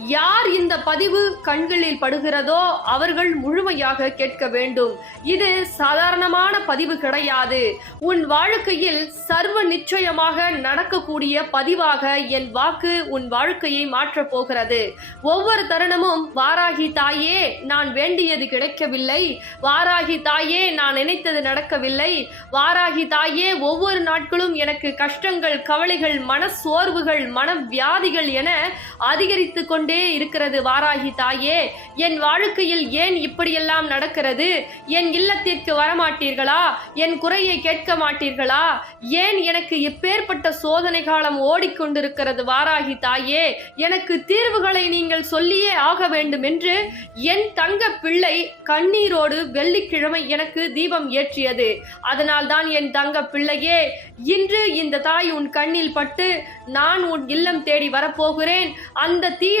யார் இந்த பதிவு கண்களில் படுகிறதோ அவர்கள் முழுமையாக கேட்க வேண்டும். இது சாதாரணமான பதிவு கிடையாது. உன் வாழ்க்கையில் சர்வ நிச்சயமாக நடக்கக்கூடிய பதிவாக என் வாக்கு உன் வாழ்க்கையை மாற்றப் போகிறது. ஒவ்வொரு தருணமும் வாராகி தாயே, நான் வேண்டியது கிடைக்கவில்லை, வாராகி தாயே, நான் நினைத்தது நடக்கவில்லை, வாராகி தாயே, ஒவ்வொரு நாட்களும் எனக்கு கஷ்டங்கள், கவலைகள், மன சோர்வுகள், மன வியாதிகள் என அதிகரித்து கொண்டே இருக்கிறது. வாராகி தாயே, என் வாழ்க்கையில் ஏன் இப்படியெல்லாம் நடக்கிறது? என் இல்லத்திற்கு வரமாட்டீர்களா? என் குறையை கேட்க மாட்டீர்களா? ஏன் எனக்கு இப்பேற்பட்ட சோதனை காலம் ஓடிக்கொண்டிருக்கிறது? வாராகி தாயே, எனக்கு தீர்வுகளை நீங்கள் சொல்லியே ஆக வேண்டும் என்று என் தங்க பிள்ளை கண்ணீரோடு வெள்ளிக்கிழமை எனக்கு தீபம் ஏற்றியது. அதனால் தான் என் தங்க பிள்ளையே, இன்று இந்த தாய் உன் கண்ணில் பட்டு நான் உன் இல்லம் தேடி வரப்போகிறேன். அந்த தீய